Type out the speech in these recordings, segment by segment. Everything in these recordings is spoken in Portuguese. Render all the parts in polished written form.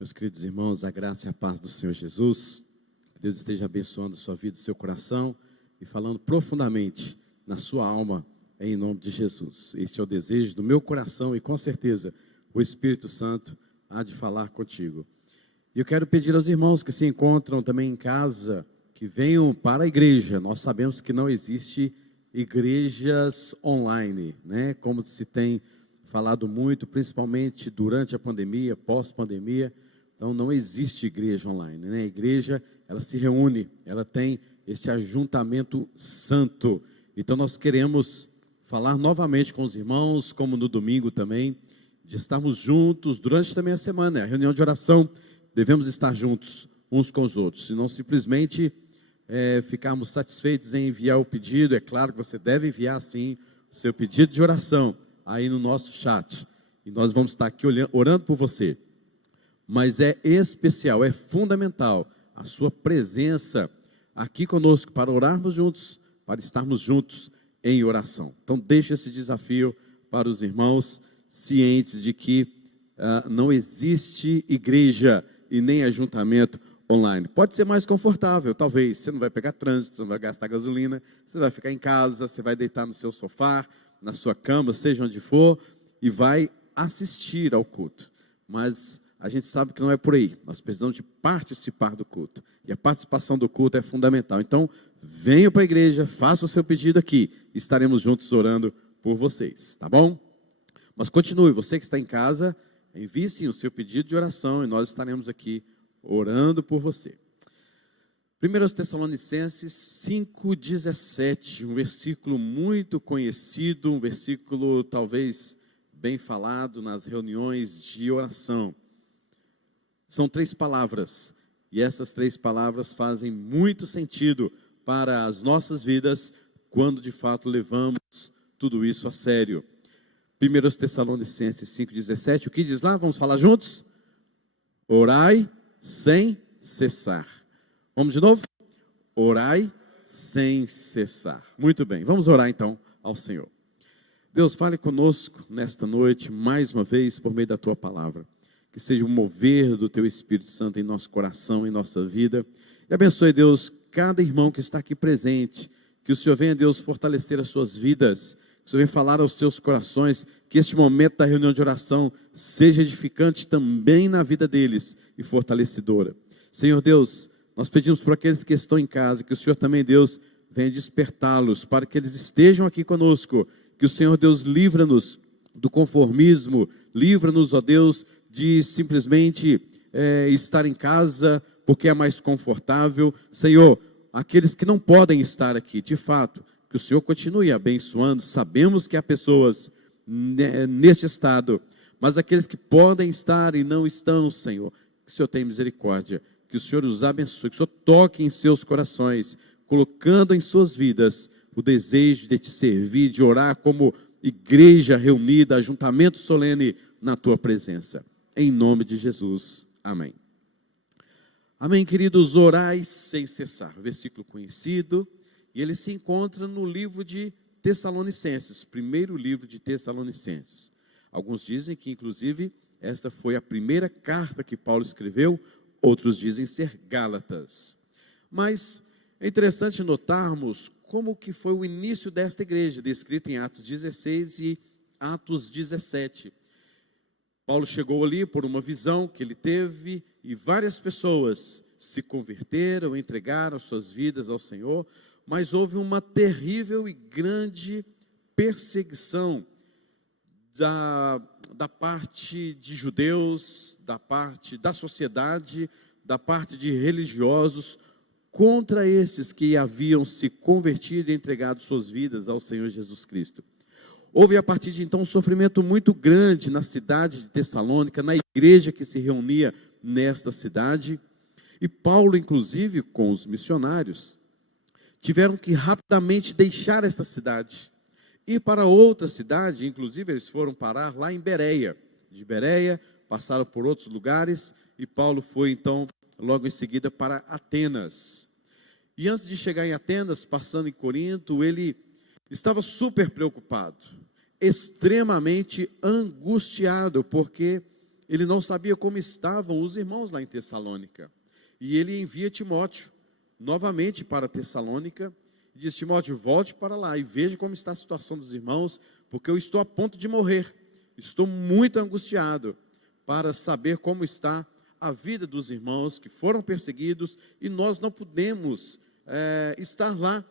Meus queridos irmãos, a graça e a paz do Senhor Jesus, que Deus esteja abençoando a sua vida, o seu coração e falando profundamente na sua alma, em nome de Jesus. Este é o desejo do meu coração e com certeza o Espírito Santo há de falar contigo. E eu quero pedir aos irmãos que se encontram também em casa, que venham para a igreja. Nós sabemos que não existe igrejas online, né? Como se tem falado muito, principalmente durante a pandemia, pós-pandemia. Então, não existe igreja online, né? A igreja, ela se reúne, ela tem este ajuntamento santo. Então, nós queremos falar novamente com os irmãos, como no domingo também, de estarmos juntos durante também a semana, a reunião de oração, devemos estar juntos uns com os outros, e não simplesmente ficarmos satisfeitos em enviar o pedido. É claro que você deve enviar, sim, o seu pedido de oração aí no nosso chat, e nós vamos estar aqui orando por você. Mas é especial, é fundamental a sua presença aqui conosco para orarmos juntos, para estarmos juntos em oração. Então deixe esse desafio para os irmãos, cientes de que não existe igreja e nem ajuntamento online. Pode ser mais confortável, talvez. Você não vai pegar trânsito, você não vai gastar gasolina, você vai ficar em casa, você vai deitar no seu sofá, na sua cama, seja onde for, e vai assistir ao culto. Mas a gente sabe que não é por aí. Nós precisamos de participar do culto. E a participação do culto é fundamental. Então, venham para a igreja, faça o seu pedido aqui. Estaremos juntos orando por vocês, tá bom? Mas continue, você que está em casa, envie sim o seu pedido de oração e nós estaremos aqui orando por você. 1 Tessalonicenses 5,17, um versículo muito conhecido, um versículo talvez bem falado nas reuniões de oração. São 3 palavras, e essas 3 palavras fazem muito sentido para as nossas vidas, quando de fato levamos tudo isso a sério. 1 Tessalonicenses 5,17, o que diz lá? Vamos falar juntos? Orai sem cessar. Vamos de novo? Orai sem cessar. Muito bem, vamos orar então ao Senhor. Deus, fale conosco nesta noite, mais uma vez, por meio da Tua palavra. Que seja um mover do Teu Espírito Santo em nosso coração, em nossa vida. E abençoe, Deus, cada irmão que está aqui presente. Que o Senhor venha, Deus, fortalecer as suas vidas. Que o Senhor venha falar aos seus corações. Que este momento da reunião de oração seja edificante também na vida deles e fortalecedora. Senhor Deus, nós pedimos por aqueles que estão em casa, que o Senhor também, Deus, venha despertá-los para que eles estejam aqui conosco. Que o Senhor, Deus, livra-nos do conformismo. Livra-nos, ó Deus, de simplesmente estar em casa porque é mais confortável. Senhor, aqueles que não podem estar aqui, de fato, que o Senhor continue abençoando. Sabemos que há pessoas neste estado, mas aqueles que podem estar e não estão, Senhor, que o Senhor tenha misericórdia, que o Senhor os abençoe, que o Senhor toque em seus corações, colocando em suas vidas o desejo de te servir, de orar como igreja reunida, ajuntamento solene na tua presença. Em nome de Jesus. Amém. Amém, queridos. Orai sem cessar. Versículo conhecido. E ele se encontra no livro de Tessalonicenses. Primeiro livro de Tessalonicenses. Alguns dizem que, inclusive, esta foi a primeira carta que Paulo escreveu. Outros dizem ser Gálatas. Mas é interessante notarmos como que foi o início desta igreja, descrito em Atos 16 e Atos 17. Paulo chegou ali por uma visão que ele teve e várias pessoas se converteram, entregaram suas vidas ao Senhor, mas houve uma terrível e grande perseguição da parte de judeus, da parte da sociedade, da parte de religiosos, contra esses que haviam se convertido e entregado suas vidas ao Senhor Jesus Cristo. Houve a partir de então um sofrimento muito grande na cidade de Tessalônica, na igreja que se reunia nesta cidade, e Paulo, inclusive, com os missionários, tiveram que rapidamente deixar esta cidade, ir para outra cidade. Inclusive eles foram parar lá em Bereia. De Bereia, passaram por outros lugares, e Paulo foi então, logo em seguida, para Atenas. E antes de chegar em Atenas, passando em Corinto, ele estava super preocupado, extremamente angustiado, porque ele não sabia como estavam os irmãos lá em Tessalônica. E ele envia Timóteo novamente para Tessalônica, e diz: Timóteo, volte para lá e veja como está a situação dos irmãos, porque eu estou a ponto de morrer, estou muito angustiado para saber como está a vida dos irmãos que foram perseguidos, e nós não podemos estar lá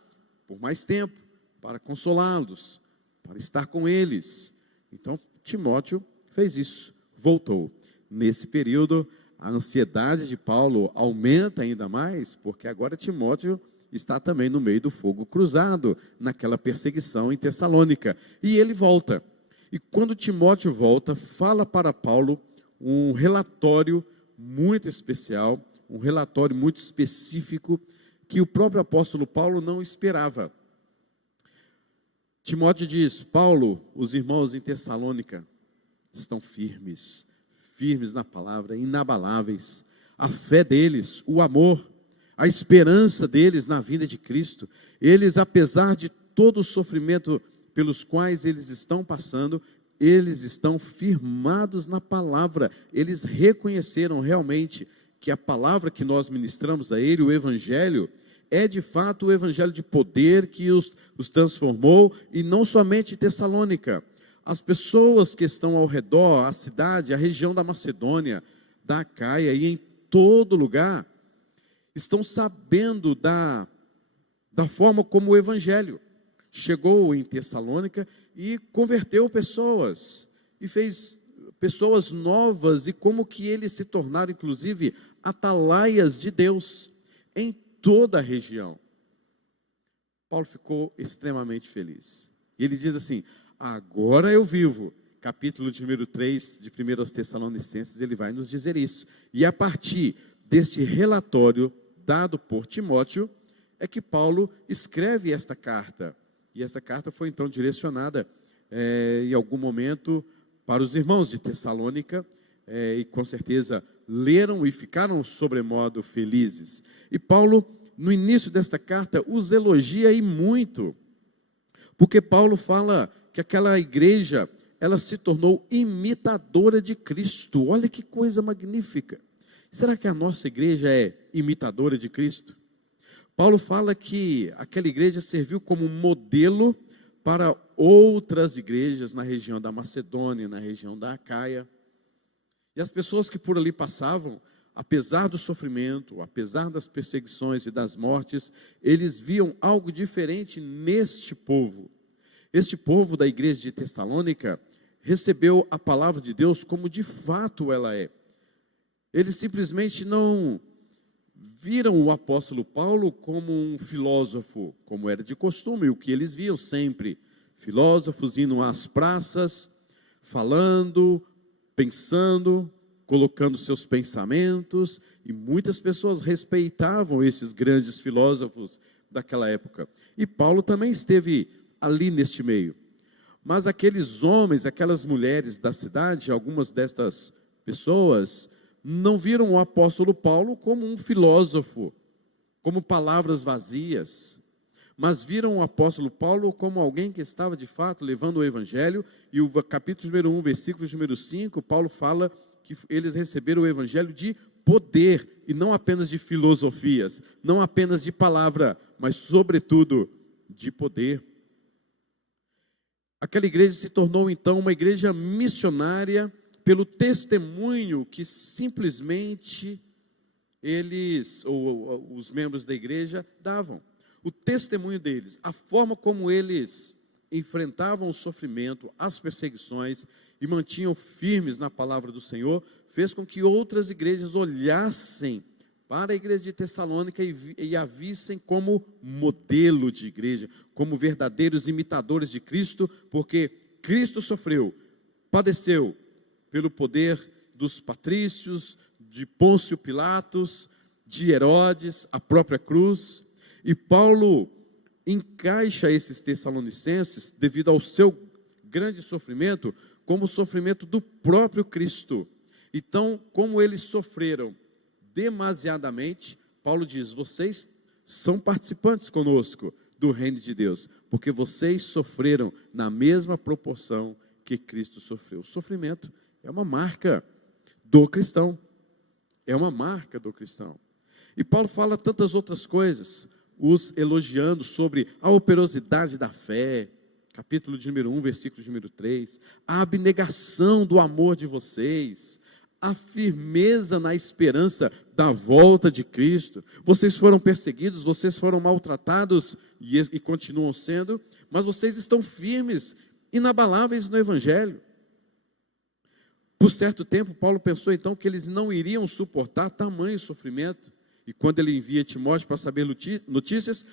por mais tempo, para consolá-los, para estar com eles. Então Timóteo fez isso, voltou. Nesse período, a ansiedade de Paulo aumenta ainda mais, porque agora Timóteo está também no meio do fogo cruzado, naquela perseguição em Tessalônica, e ele volta. E quando Timóteo volta, fala para Paulo um relatório muito especial, um relatório muito específico, que o próprio apóstolo Paulo não esperava. Timóteo diz: Paulo, os irmãos em Tessalônica estão firmes na palavra, inabaláveis. A fé deles, o amor, a esperança deles na vinda de Cristo. Eles, apesar de todo o sofrimento pelos quais eles estão passando, eles estão firmados na palavra. Eles reconheceram realmente que a palavra que nós ministramos a ele, o Evangelho, é de fato o Evangelho de poder que os transformou, e não somente Tessalônica. As pessoas que estão ao redor, a cidade, a região da Macedônia, da Acaia e em todo lugar, estão sabendo da forma como o Evangelho chegou em Tessalônica e converteu pessoas, e fez pessoas novas, e como que eles se tornaram, inclusive, atalaias de Deus em toda a região. Paulo ficou extremamente feliz. E ele diz assim: agora eu vivo. Capítulo de número 3 de 1 aos Tessalonicenses, ele vai nos dizer isso. E a partir deste relatório dado por Timóteo, é que Paulo escreve esta carta. E esta carta foi então direcionada, em algum momento, para os irmãos de Tessalônica, e com certeza leram e ficaram sobremodo felizes. E Paulo, no início desta carta, os elogia e muito, porque Paulo fala que aquela igreja, ela se tornou imitadora de Cristo. Olha que coisa magnífica. Será que a nossa igreja é imitadora de Cristo? Paulo fala que aquela igreja serviu como modelo para outras igrejas na região da Macedônia, na região da Acaia. E as pessoas que por ali passavam, apesar do sofrimento, apesar das perseguições e das mortes, eles viam algo diferente neste povo. Este povo da igreja de Tessalônica recebeu a palavra de Deus como de fato ela é. Eles simplesmente não viram o apóstolo Paulo como um filósofo, como era de costume, o que eles viam sempre. Filósofos indo às praças, falando, pensando, colocando seus pensamentos, e muitas pessoas respeitavam esses grandes filósofos daquela época. E Paulo também esteve ali neste meio. Mas aqueles homens, aquelas mulheres da cidade, algumas destas pessoas, não viram o apóstolo Paulo como um filósofo, como palavras vazias, mas viram o apóstolo Paulo como alguém que estava de fato levando o evangelho. E o capítulo número 1, versículo número 5, Paulo fala que eles receberam o evangelho de poder, e não apenas de filosofias, não apenas de palavra, mas sobretudo de poder. Aquela igreja se tornou então uma igreja missionária pelo testemunho que simplesmente eles, ou os membros da igreja, davam. O testemunho deles, a forma como eles enfrentavam o sofrimento, as perseguições e mantinham firmes na palavra do Senhor, fez com que outras igrejas olhassem para a igreja de Tessalônica e a vissem como modelo de igreja, como verdadeiros imitadores de Cristo, porque Cristo sofreu, padeceu pelo poder dos patrícios, de Pôncio Pilatos, de Herodes, a própria cruz. E Paulo encaixa esses tessalonicenses, devido ao seu grande sofrimento, como o sofrimento do próprio Cristo. Então, como eles sofreram demasiadamente, Paulo diz: vocês são participantes conosco do reino de Deus, porque vocês sofreram na mesma proporção que Cristo sofreu. O sofrimento é uma marca. do cristão. É uma marca do cristão. E Paulo fala tantas outras coisas, os elogiando sobre a operosidade da fé, capítulo de número 1, versículo de número 3, a abnegação do amor de vocês, a firmeza na esperança da volta de Cristo. Vocês foram perseguidos, vocês foram maltratados e continuam sendo, mas vocês estão firmes, inabaláveis no Evangelho. Por certo tempo, Paulo pensou então que eles não iriam suportar tamanho sofrimento. E quando ele envia Timóteo para saber notícias,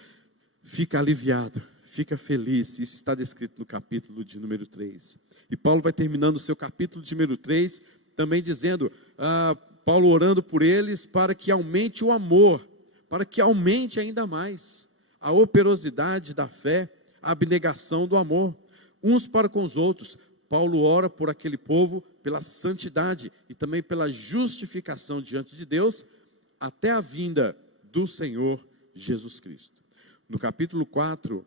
fica aliviado, fica feliz. Isso está descrito no capítulo de número 3. E Paulo vai terminando o seu capítulo de número 3, também dizendo, Paulo orando por eles para que aumente o amor, para que aumente ainda mais a operosidade da fé, a abnegação do amor, uns para com os outros. Paulo ora por aquele povo, pela santidade e também pela justificação diante de Deus, até a vinda do Senhor Jesus Cristo. No capítulo 4,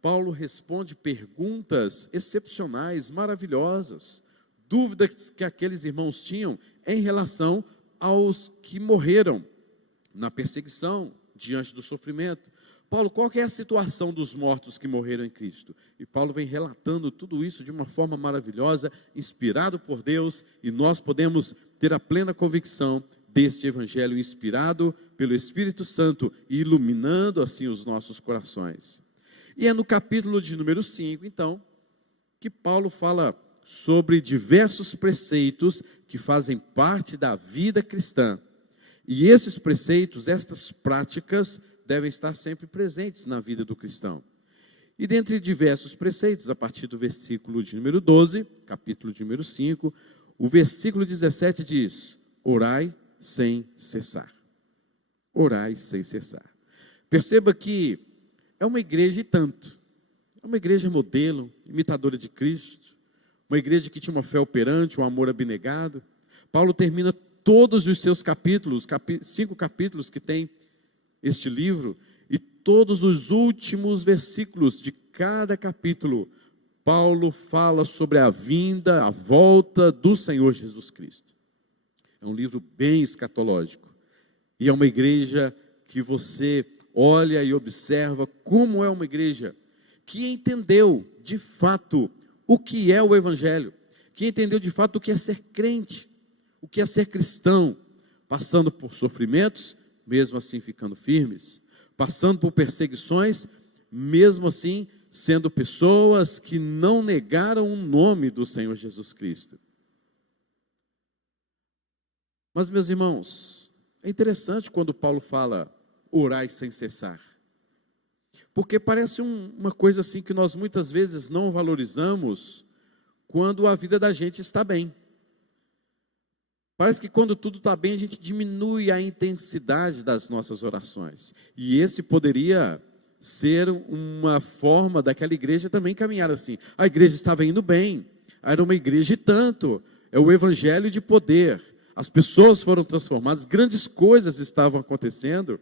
Paulo responde perguntas excepcionais, maravilhosas, dúvidas que aqueles irmãos tinham em relação aos que morreram na perseguição, diante do sofrimento. Paulo, qual que é a situação dos mortos que morreram em Cristo? E Paulo vem relatando tudo isso de uma forma maravilhosa, inspirado por Deus, e nós podemos ter a plena convicção deste evangelho inspirado pelo Espírito Santo e iluminando assim os nossos corações. E é no capítulo de número 5, então, que Paulo fala sobre diversos preceitos que fazem parte da vida cristã. E esses preceitos, estas práticas, devem estar sempre presentes na vida do cristão. E dentre diversos preceitos, a partir do versículo de número 12, capítulo de número 5, o versículo 17 diz: orai sem cessar. Orai sem cessar. Perceba que é uma igreja e tanto. É uma igreja modelo, imitadora de Cristo. Uma igreja que tinha uma fé operante, um amor abnegado. Paulo termina todos os seus capítulos, 5 capítulos que tem este livro, e todos os últimos versículos de cada capítulo, Paulo fala sobre a vinda, a volta do Senhor Jesus Cristo. É um livro bem escatológico. E é uma igreja que você olha e observa como é uma igreja que entendeu de fato o que é o Evangelho, que entendeu de fato o que é ser crente, o que é ser cristão, passando por sofrimentos, mesmo assim ficando firmes, passando por perseguições, mesmo assim sendo pessoas que não negaram o nome do Senhor Jesus Cristo. Mas, meus irmãos, é interessante quando Paulo fala orai sem cessar, porque parece uma coisa assim que nós muitas vezes não valorizamos quando a vida da gente está bem. Parece que quando tudo está bem, a gente diminui a intensidade das nossas orações. E esse poderia ser uma forma daquela igreja também caminhar assim. A igreja estava indo bem, era uma igreja e tanto, é o evangelho de poder. As pessoas foram transformadas, grandes coisas estavam acontecendo.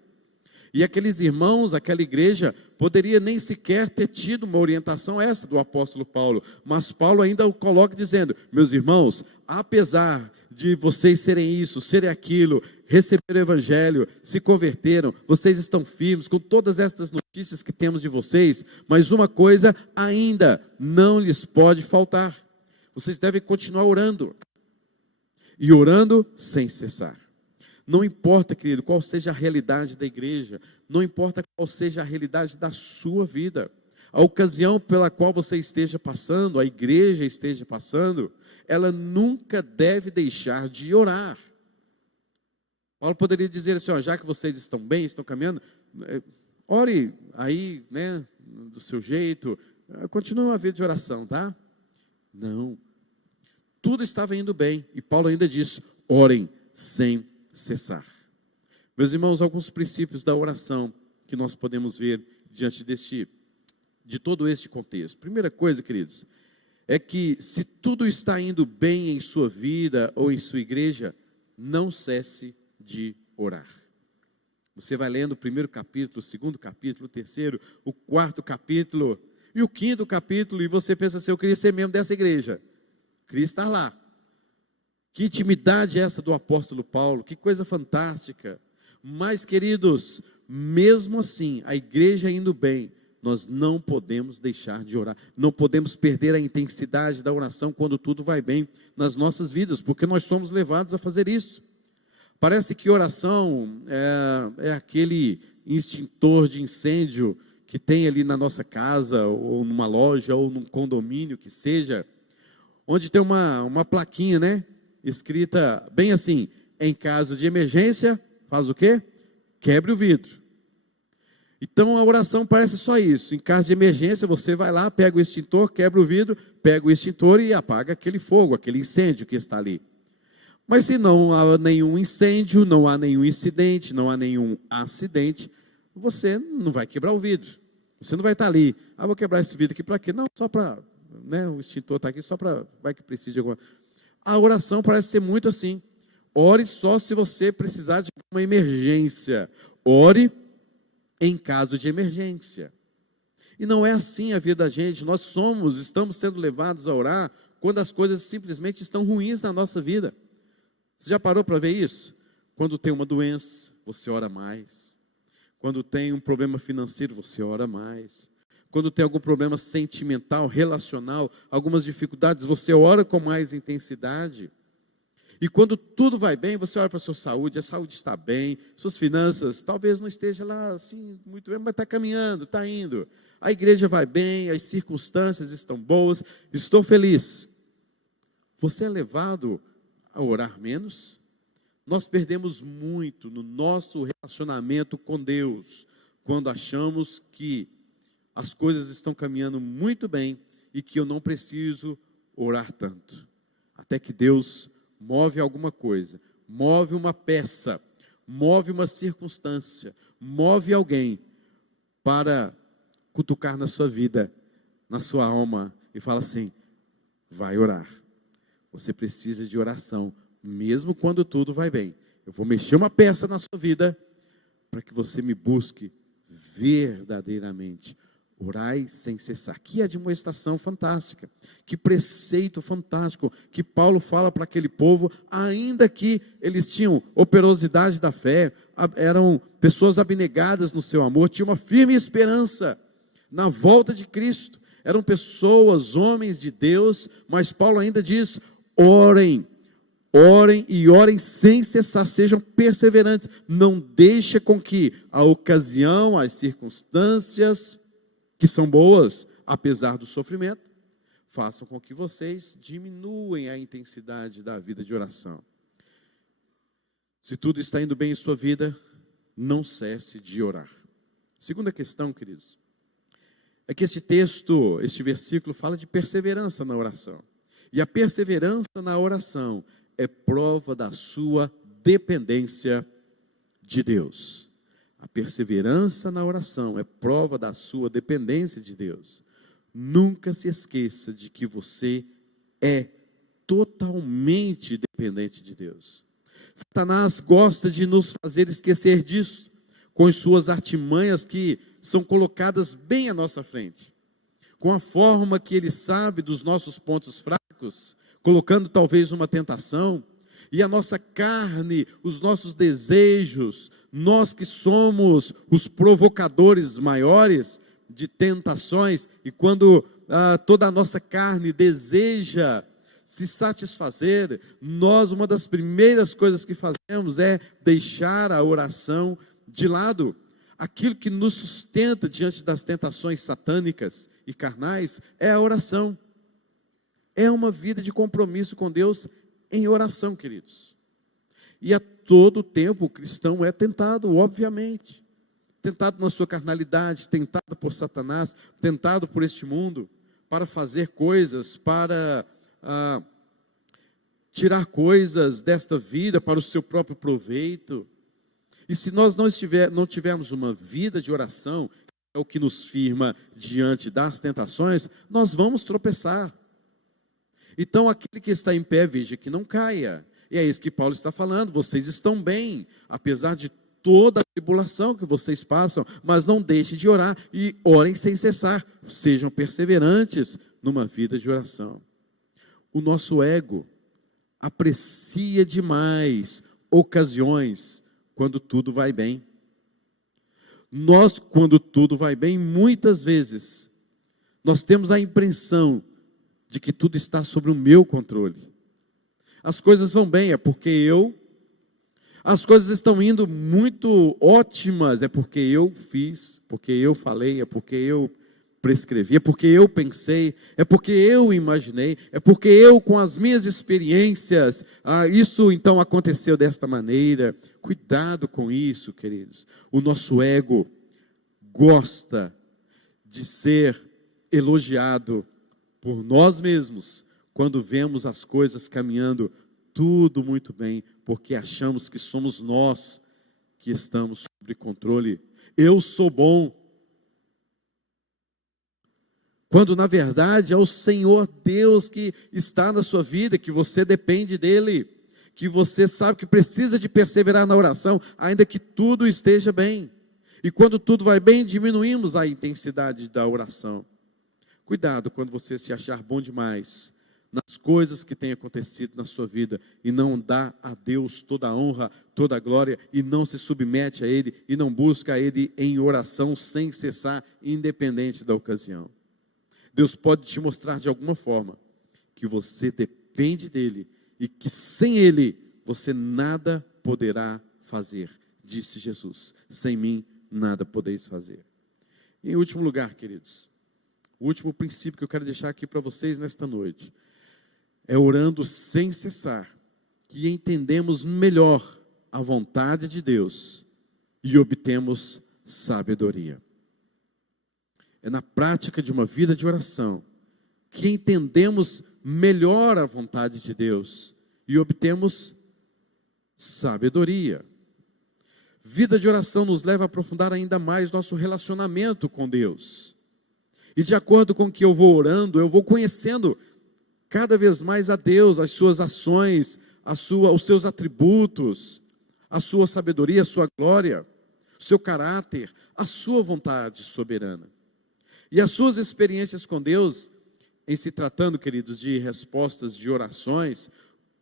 E aqueles irmãos, aquela igreja, poderia nem sequer ter tido uma orientação essa do apóstolo Paulo. Mas Paulo ainda o coloca dizendo: meus irmãos, apesar de vocês serem isso, serem aquilo, receberam o evangelho, se converteram, vocês estão firmes com todas estas notícias que temos de vocês, mas uma coisa ainda não lhes pode faltar. Vocês devem continuar orando. E orando sem cessar. Não importa, querido, qual seja a realidade da igreja, não importa qual seja a realidade da sua vida, a ocasião pela qual você esteja passando, a igreja esteja passando, ela nunca deve deixar de orar. Paulo poderia dizer assim, ó, já que vocês estão bem, estão caminhando, ore aí, né, do seu jeito, continue uma vida de oração, tá? Não. Tudo estava indo bem, e Paulo ainda diz, orem sem cessar. Meus irmãos, alguns princípios da oração que nós podemos ver diante de todo este contexto. Primeira coisa, queridos, é que se tudo está indo bem em sua vida ou em sua igreja, não cesse de orar. Você vai lendo o primeiro capítulo, o segundo capítulo, o terceiro, o quarto capítulo e o quinto capítulo, e você pensa assim, eu queria ser membro dessa igreja. Queria estar lá. Que intimidade é essa do apóstolo Paulo, que coisa fantástica. Mas, queridos, mesmo assim, a igreja indo bem, nós não podemos deixar de orar, não podemos perder a intensidade da oração quando tudo vai bem nas nossas vidas, porque nós somos levados a fazer isso. Parece que oração é aquele extintor de incêndio que tem ali na nossa casa, ou numa loja, ou num condomínio, que seja, onde tem uma plaquinha, né, escrita bem assim: em caso de emergência, faz o quê? Quebre o vidro. Então a oração parece só isso: em caso de emergência, você vai lá, pega o extintor, quebra o vidro, pega o extintor e apaga aquele fogo, aquele incêndio que está ali. Mas se não há nenhum incêndio, não há nenhum incidente, não há nenhum acidente, você não vai quebrar o vidro. Você não vai estar ali: vou quebrar esse vidro aqui para quê? Não, só para, o extintor está aqui só para, vai que precisa de alguma. A oração parece ser muito assim: ore só se você precisar de uma emergência. Ore em caso de emergência. E não é assim a vida da gente. Nós estamos sendo levados a orar quando as coisas simplesmente estão ruins na nossa vida. Você já parou para ver isso? Quando tem uma doença, você ora mais. Quando tem um problema financeiro, você ora mais. Quando tem algum problema sentimental, relacional, algumas dificuldades, você ora com mais intensidade. E quando tudo vai bem, você olha para a sua saúde está bem, suas finanças talvez não esteja lá assim muito bem, mas está caminhando, está indo. A igreja vai bem, as circunstâncias estão boas, estou feliz. Você é levado a orar menos? Nós perdemos muito no nosso relacionamento com Deus, quando achamos que as coisas estão caminhando muito bem e que eu não preciso orar tanto. Até que Deus move alguma coisa, move uma peça, move uma circunstância, move alguém para cutucar na sua vida, na sua alma, e fala assim: vai orar. Você precisa de oração, mesmo quando tudo vai bem. Eu vou mexer uma peça na sua vida, para que você me busque verdadeiramente. Orai sem cessar. Que admoestação fantástica, que preceito fantástico, que Paulo fala para aquele povo, ainda que eles tinham operosidade da fé, eram pessoas abnegadas no seu amor, tinham uma firme esperança na volta de Cristo, eram pessoas, homens de Deus, mas Paulo ainda diz: orem, orem e orem sem cessar, sejam perseverantes, não deixe com que a ocasião, as circunstâncias, que são boas, apesar do sofrimento, façam com que vocês diminuem a intensidade da vida de oração. Se tudo está indo bem em sua vida, não cesse de orar. Segunda questão, queridos, é que este versículo fala de perseverança na oração. E a perseverança na oração é prova da sua dependência de Deus. A perseverança na oração é prova da sua dependência de Deus. Nunca se esqueça de que você é totalmente dependente de Deus. Satanás gosta de nos fazer esquecer disso, com as suas artimanhas que são colocadas bem à nossa frente, com a forma que ele sabe dos nossos pontos fracos, colocando talvez uma tentação, e a nossa carne, os nossos desejos, nós que somos os provocadores maiores de tentações, e quando toda a nossa carne deseja se satisfazer, uma das primeiras coisas que fazemos é deixar a oração de lado. Aquilo que nos sustenta diante das tentações satânicas e carnais é a oração. É uma vida de compromisso com Deus em oração, queridos. E a todo tempo o cristão é tentado, obviamente. Tentado na sua carnalidade, tentado por Satanás, tentado por este mundo, para fazer coisas, para tirar coisas desta vida para o seu próprio proveito. E se nós não tivermos uma vida de oração, que é o que nos firma diante das tentações, nós vamos tropeçar. Então, aquele que está em pé, veja que não caia. E é isso que Paulo está falando: vocês estão bem, apesar de toda a tribulação que vocês passam, mas não deixem de orar, e orem sem cessar, sejam perseverantes numa vida de oração. O nosso ego aprecia demais ocasiões quando tudo vai bem. Nós, quando tudo vai bem, muitas vezes, nós temos a impressão de que tudo está sob o meu controle. As coisas vão bem, é porque as coisas estão indo muito ótimas, é porque eu fiz, porque eu falei, é porque eu prescrevi, é porque eu pensei, é porque eu imaginei, é porque eu, com as minhas experiências, isso então aconteceu desta maneira. Cuidado com isso, queridos. O nosso ego gosta de ser elogiado por nós mesmos quando vemos as coisas caminhando tudo muito bem, porque achamos que somos nós que estamos sob controle. Eu sou bom. Quando na verdade é o Senhor Deus que está na sua vida, que você depende dEle, que você sabe que precisa de perseverar na oração, ainda que tudo esteja bem. E quando tudo vai bem, diminuímos a intensidade da oração. Cuidado quando você se achar bom demais nas coisas que têm acontecido na sua vida e não dá a Deus toda a honra, toda a glória, e não se submete a Ele e não busca a Ele em oração sem cessar, independente da ocasião. Deus pode te mostrar de alguma forma que você depende dEle e que sem Ele você nada poderá fazer, disse Jesus. Sem mim nada podeis fazer. Em último lugar, queridos, o último princípio que eu quero deixar aqui para vocês nesta noite é orando sem cessar, que entendemos melhor a vontade de Deus e obtemos sabedoria. É na prática de uma vida de oração que entendemos melhor a vontade de Deus e obtemos sabedoria. Vida de oração nos leva a aprofundar ainda mais nosso relacionamento com Deus. E de acordo com o que eu vou orando, eu vou conhecendo cada vez mais a Deus, as suas ações, os seus atributos, a sua sabedoria, a sua glória, o seu caráter, a sua vontade soberana. E as suas experiências com Deus, em se tratando, queridos, de respostas de orações,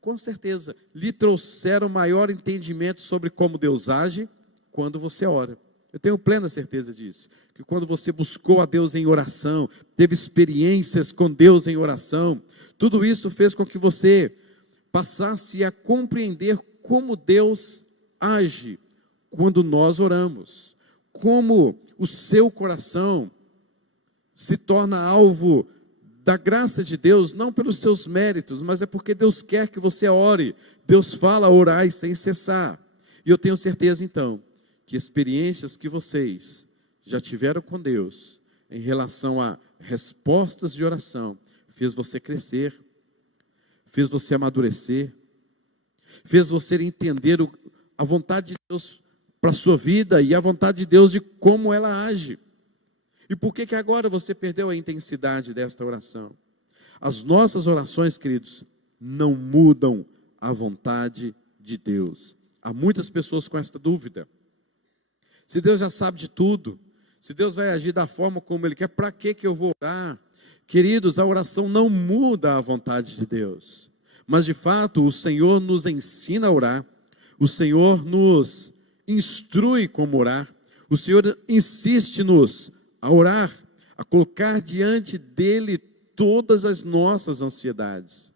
com certeza lhe trouxeram maior entendimento sobre como Deus age quando você ora. Eu tenho plena certeza disso, que quando você buscou a Deus em oração, teve experiências com Deus em oração, tudo isso fez com que você passasse a compreender como Deus age quando nós oramos, como o seu coração se torna alvo da graça de Deus, não pelos seus méritos, mas é porque Deus quer que você ore. Deus fala, orai sem cessar. E eu tenho certeza então, que experiências que vocês já tiveram com Deus, em relação a respostas de oração, fez você crescer, fez você amadurecer, fez você entender a vontade de Deus para a sua vida e a vontade de Deus de como ela age. E por que agora você perdeu a intensidade desta oração? As nossas orações, queridos, não mudam a vontade de Deus. Há muitas pessoas com esta dúvida. Se Deus já sabe de tudo, se Deus vai agir da forma como Ele quer, para que eu vou orar? Queridos, a oração não muda a vontade de Deus. Mas de fato, o Senhor nos ensina a orar. O Senhor nos instrui como orar. O Senhor insiste-nos a orar, a colocar diante dEle todas as nossas ansiedades.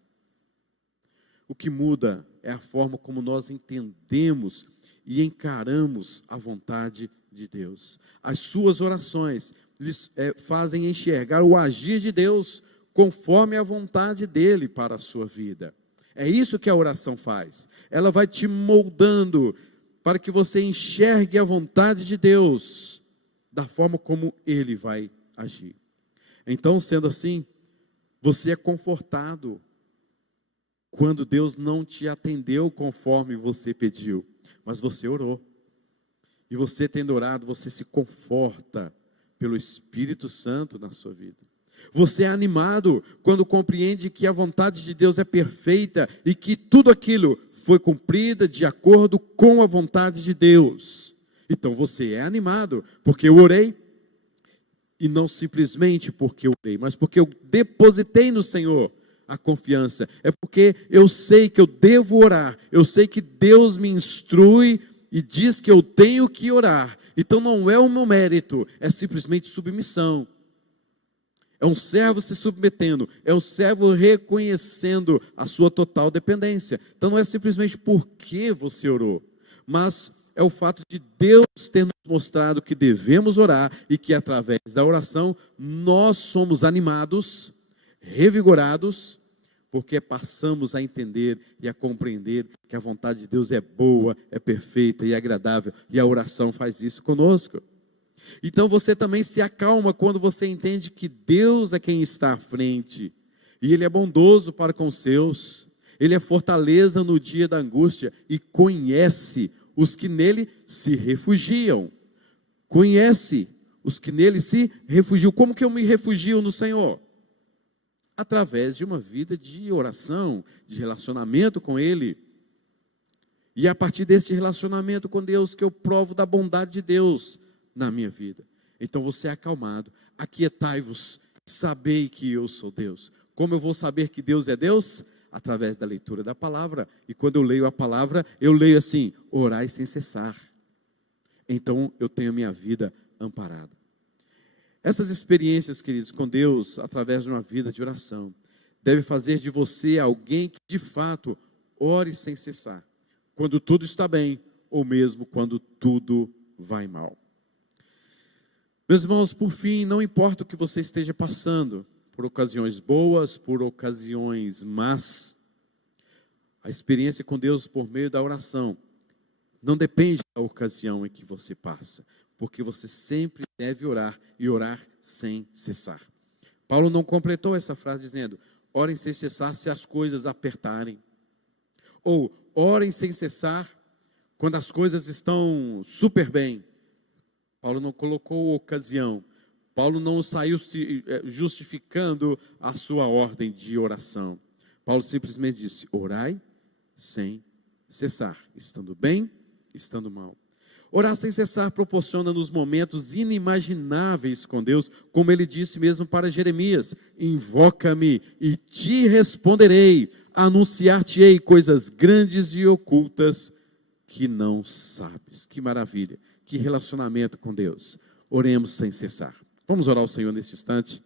O que muda é a forma como nós entendemos e encaramos a vontade de Deus. As suas orações lhes fazem enxergar o agir de Deus conforme a vontade dEle para a sua vida. É isso que a oração faz. Ela vai te moldando para que você enxergue a vontade de Deus da forma como Ele vai agir. Então, sendo assim, você é confortado quando Deus não te atendeu conforme você pediu, mas você orou. E você tendo orado, você se conforta pelo Espírito Santo na sua vida. Você é animado quando compreende que a vontade de Deus é perfeita e que tudo aquilo foi cumprida de acordo com a vontade de Deus. Então você é animado, porque eu orei, e não simplesmente porque eu orei, mas porque eu depositei no Senhor a confiança. É porque eu sei que eu devo orar. Eu sei que Deus me instrui e diz que eu tenho que orar. Então não é o meu mérito, é simplesmente submissão. É um servo se submetendo, é um servo reconhecendo a sua total dependência. Então não é simplesmente porque você orou, mas é o fato de Deus ter nos mostrado que devemos orar e que através da oração nós somos animados, revigorados, porque passamos a entender e a compreender que a vontade de Deus é boa, é perfeita e agradável, e a oração faz isso conosco. Então você também se acalma quando você entende que Deus é quem está à frente, e Ele é bondoso para com os seus, Ele é fortaleza no dia da angústia, e conhece os que nele se refugiam. Conhece os que nele se refugiam. Como que eu me refugio no Senhor? Através de uma vida de oração, de relacionamento com Ele. E é a partir deste relacionamento com Deus que eu provo da bondade de Deus na minha vida. Então você é acalmado, aquietai-vos, sabei que eu sou Deus. Como eu vou saber que Deus é Deus? Através da leitura da palavra. E quando eu leio a palavra, eu leio assim: orai sem cessar. Então eu tenho a minha vida amparada. Essas experiências, queridos, com Deus, através de uma vida de oração, deve fazer de você alguém que de fato ore sem cessar, quando tudo está bem, ou mesmo quando tudo vai mal. Meus irmãos, por fim, não importa o que você esteja passando, por ocasiões boas, por ocasiões más, a experiência com Deus por meio da oração não depende da ocasião em que você passa, porque você sempre deve orar e orar sem cessar. Paulo não completou essa frase dizendo: orem sem cessar se as coisas apertarem, ou orem sem cessar quando as coisas estão super bem. Paulo não colocou ocasião. Paulo não saiu justificando a sua ordem de oração. Paulo simplesmente disse: orai sem cessar, estando bem, estando mal. Orar sem cessar proporciona-nos momentos inimagináveis com Deus, como ele disse mesmo para Jeremias: invoca-me e te responderei, anunciar-te-ei coisas grandes e ocultas que não sabes. Que maravilha, que relacionamento com Deus. Oremos sem cessar. Vamos orar ao Senhor neste instante.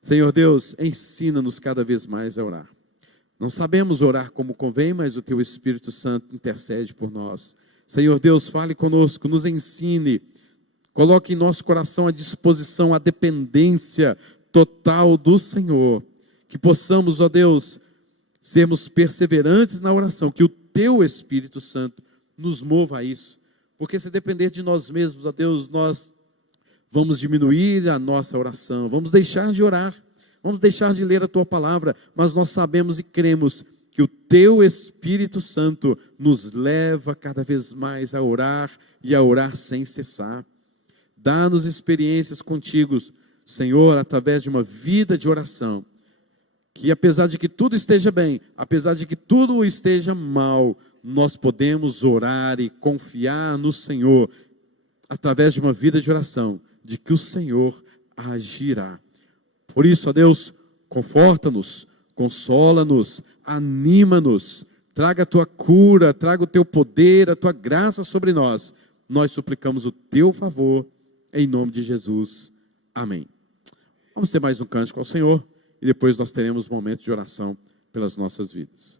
Senhor Deus, ensina-nos cada vez mais a orar. Não sabemos orar como convém, mas o Teu Espírito Santo intercede por nós. Senhor Deus, fale conosco, nos ensine, coloque em nosso coração a disposição, a dependência total do Senhor. Que possamos, ó Deus, sermos perseverantes na oração, que o Teu Espírito Santo nos mova a isso. Porque se depender de nós mesmos, ó Deus, nós vamos diminuir a nossa oração, vamos deixar de orar, vamos deixar de ler a Tua palavra, mas nós sabemos e cremos que o Teu Espírito Santo nos leva cada vez mais a orar e a orar sem cessar. Dá-nos experiências contigo, Senhor, através de uma vida de oração, que apesar de que tudo esteja bem, apesar de que tudo esteja mal, nós podemos orar e confiar no Senhor, através de uma vida de oração, de que o Senhor agirá. Por isso, ó Deus, conforta-nos, consola-nos, anima-nos, traga a Tua cura, traga o Teu poder, a Tua graça sobre nós. Nós suplicamos o Teu favor, em nome de Jesus. Amém. Vamos ter mais um cântico ao Senhor, e depois nós teremos um momento de oração pelas nossas vidas.